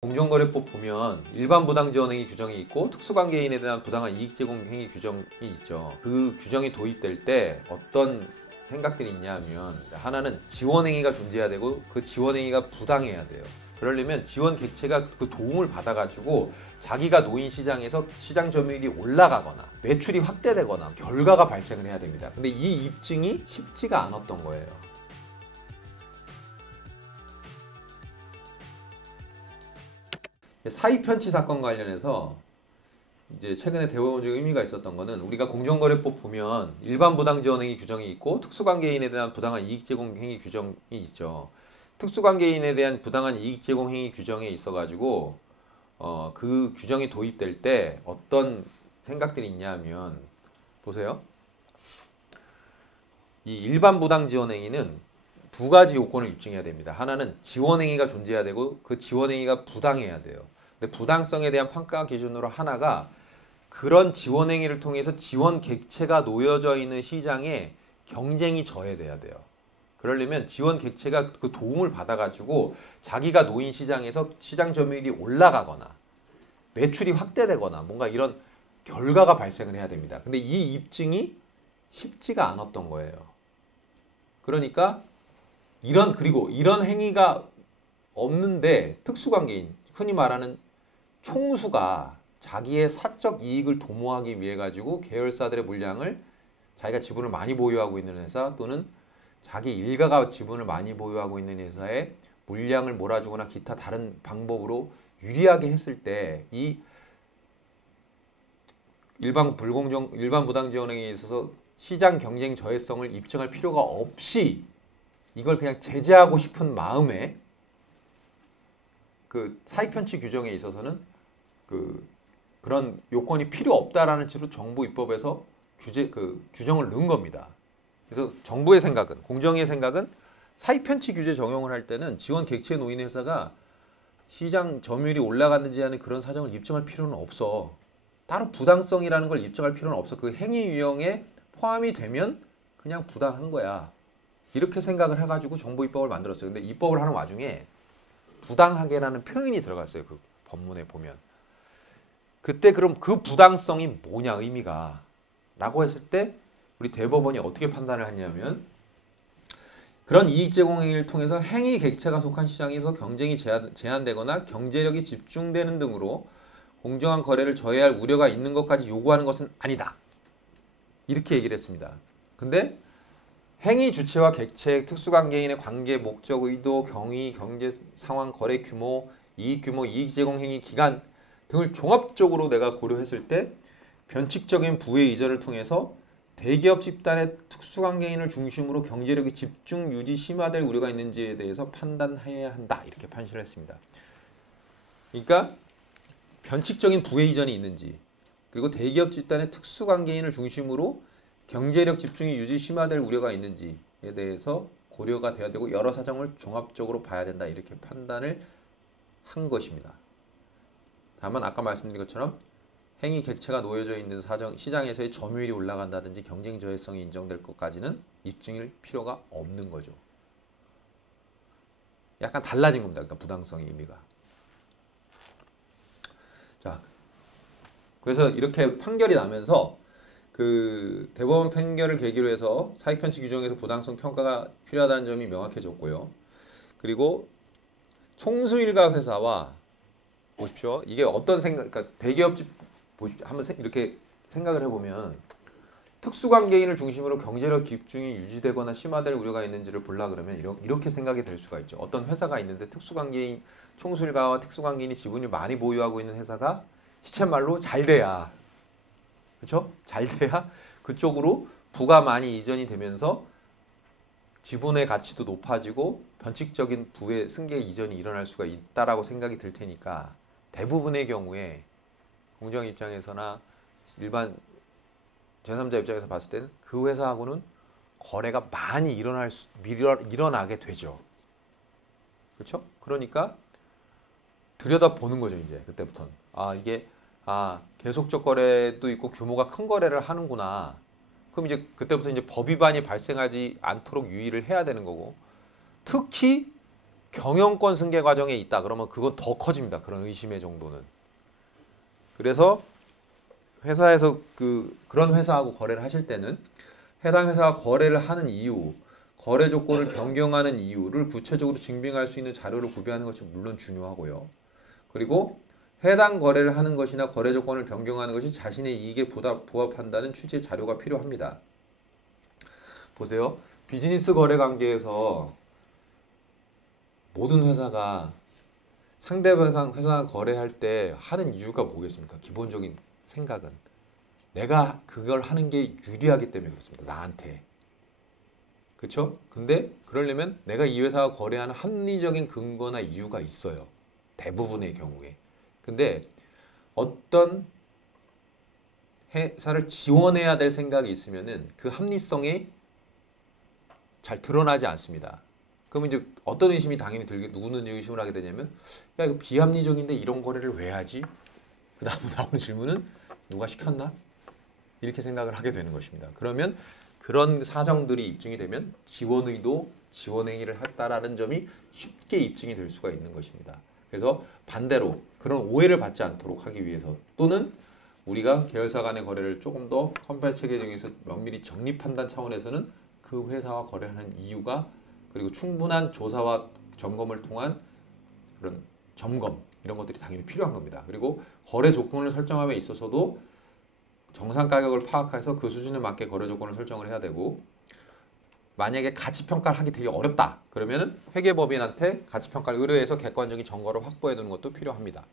공정거래법 보면 일반 부당지원행위 규정이 있고 특수관계인에 대한 부당한 이익제공 행위 규정이 있죠. 그 규정이 도입될 때 어떤 생각들이 있냐면, 하나는 지원행위가 존재해야 되고 그 지원행위가 부당해야 돼요. 그러려면 지원 객체가 그 도움을 받아가지고 자기가 놓인 시장에서 시장 점유율이 올라가거나 매출이 확대되거나 결과가 발생을 해야 됩니다. 근데 이 입증이 쉽지가 않았던 거예요. 사익편취 사건 관련해서 이제 최근에 대법원적 의미가 있었던 거는, 우리가 공정거래법 보면 일반 부당지원행위 규정이 있고 특수관계인에 대한 부당한 이익제공 행위 규정이 있죠. 특수관계인에 대한 부당한 이익제공 행위 규정에 있어가지고 그 규정이 도입될 때 어떤 생각들이 있냐면, 보세요. 이 일반 부당지원행위는 두 가지 요건을 입증해야 됩니다. 하나는 지원행위가 존재해야 되고 그 지원행위가 부당해야 돼요. 근데 부당성에 대한 평가 기준으로 하나가, 그런 지원행위를 통해서 지원 객체가 놓여져 있는 시장에 경쟁이 저해돼야 돼요. 그러려면 지원 객체가 그 도움을 받아가지고 자기가 놓인 시장에서 시장 점유율이 올라가거나 매출이 확대되거나 뭔가 이런 결과가 발생을 해야 됩니다. 근데 이 입증이 쉽지가 않았던 거예요. 그러니까 그리고 이런 행위가 없는데 특수관계인, 흔히 말하는 총수가 자기의 사적 이익을 도모하기 위해 가지고 계열사들의 물량을, 자기가 지분을 많이 보유하고 있는 회사 또는 자기 일가가 지분을 많이 보유하고 있는 회사에 물량을 몰아주거나 기타 다른 방법으로 유리하게 했을 때, 이 일반 부당지원행위에 있어서 시장 경쟁 저해성을 입증할 필요가 없이 이걸 그냥 제재하고 싶은 마음에, 그 사익편취 규정에 있어서는 그런 요건이 필요 없다라는 채로 정부 입법에서 규정을 넣은 겁니다. 그래서 정부의 생각은, 공정위의 생각은, 사익편취 규제 적용을 할 때는 지원 객체에 놓인 회사가 시장 점유율이 올라갔는지 하는 그런 사정을 입증할 필요는 없어. 따로 부당성이라는 걸 입증할 필요는 없어. 그 행위 유형에 포함이 되면 그냥 부당한 거야. 이렇게 생각을 해가지고 정부 입법을 만들었어요. 근데 입법을 하는 와중에 부당하게라는 표현이 들어갔어요. 그 법문에 보면. 그때 그럼 그 부당성이 뭐냐, 의미가 라고 했을 때 우리 대법원이 어떻게 판단을 했냐면, 그런 이익 제공 행위를 통해서 행위 객체가 속한 시장에서 경쟁이 제한되거나 경제력이 집중되는 등으로 공정한 거래를 저해할 우려가 있는 것까지 요구하는 것은 아니다. 이렇게 얘기를 했습니다. 근데 행위 주체와 객체, 특수관계인의 관계, 목적, 의도, 경위, 경제 상황, 거래 규모, 이익 제공 행위 기간 등을 종합적으로 내가 고려했을 때 변칙적인 부의 이전을 통해서 대기업 집단의 특수관계인을 중심으로 경제력이 집중, 유지, 심화될 우려가 있는지에 대해서 판단해야 한다. 이렇게 판시를 했습니다. 그러니까 변칙적인 부의 이전이 있는지, 그리고 대기업 집단의 특수관계인을 중심으로 경제력 집중이 유지, 심화될 우려가 있는지에 대해서 고려가 돼야 되고 여러 사정을 종합적으로 봐야 된다. 이렇게 판단을 한 것입니다. 다만 아까 말씀드린 것처럼 행위 객체가 놓여져 있는 시장에서의 점유율이 올라간다든지 경쟁 저해성이 인정될 것까지는 입증일 필요가 없는 거죠. 약간 달라진 겁니다. 그러니까 부당성의 의미가. 자, 그래서 이렇게 판결이 나면서 그 대법원 판결을 계기로 해서 사익편취 규정에서 부당성 평가가 필요하다는 점이 명확해졌고요. 그리고 총수일가 회사와, 보십시오. 이게 어떤 생각, 그러니까 대기업집 보십시오. 한번 이렇게 생각을 해보면, 특수관계인을 중심으로 경제력 집중이 유지되거나 심화될 우려가 있는지를 보려 그러면 이렇게 생각이 될 수가 있죠. 어떤 회사가 있는데 특수관계인, 총수일가와 특수관계인이 지분을 많이 보유하고 있는 회사가 시쳇말로 잘 돼야, 그렇죠? 잘 돼야 그쪽으로 부가 많이 이전이 되면서 지분의 가치도 높아지고 변칙적인 부의 승계 이전이 일어날 수가 있다라고 생각이 들 테니까, 대부분의 경우에 공정 입장에서나 일반 제3자 입장에서 봤을 때는 그 회사하고는 거래가 많이 일어나게 되죠. 그렇죠? 그러니까 들여다보는 거죠. 이제 그때부터는. 이게 계속적 거래도 있고 규모가 큰 거래를 하는구나. 그럼 이제 그때부터 이제 법 위반이 발생하지 않도록 유의를 해야 되는 거고, 특히 경영권 승계 과정에 있다 그러면 그건 더 커집니다. 그런 의심의 정도는. 그래서 회사에서 그런 회사하고 거래를 하실 때는 해당 회사가 거래를 하는 이유, 거래 조건을 변경하는 이유를 구체적으로 증빙할 수 있는 자료를 구비하는 것이 물론 중요하고요. 그리고 해당 거래를 하는 것이나 거래 조건을 변경하는 것이 자신의 이익에 부합한다는 취지의 자료가 필요합니다. 보세요. 비즈니스 거래 관계에서 모든 회사가 상대 회사가 거래할 때 하는 이유가 뭐겠습니까? 기본적인 생각은 내가 그걸 하는 게 유리하기 때문에 그렇습니다. 나한테. 그렇죠? 근데 그러려면 내가 이 회사와 거래하는 합리적인 근거나 이유가 있어요. 대부분의 경우에. 근데 어떤 회사를 지원해야 될 생각이 있으면은 그 합리성이 잘 드러나지 않습니다. 그러면 이제 어떤 의심이 당연히 들게, 누구는 의심을 하게 되냐면, 야, 이거 비합리적인데 이런 거래를 왜 하지? 그 다음에 나오는 질문은 누가 시켰나? 이렇게 생각을 하게 되는 것입니다. 그러면 그런 사정들이 입증이 되면 지원 의도, 지원 행위를 했다라는 점이 쉽게 입증이 될 수가 있는 것입니다. 그래서 반대로 그런 오해를 받지 않도록 하기 위해서 또는 우리가 계열사 간의 거래를 조금 더 컴파일 체계 중에서 면밀히 정리 판단 차원에서는 그 회사와 거래하는 이유가 그리고 충분한 조사와 점검을 통한 그런 점검 이런 것들이 당연히 필요한 겁니다. 그리고 거래 조건을 설정함에 있어서도 정상 가격을 파악해서 그 수준에 맞게 거래 조건을 설정을 해야 되고 만약에 가치평가를 하기 되게 어렵다 그러면은 회계법인한테 가치평가를 의뢰해서 객관적인 정보를 확보해 두는 것도 필요합니다.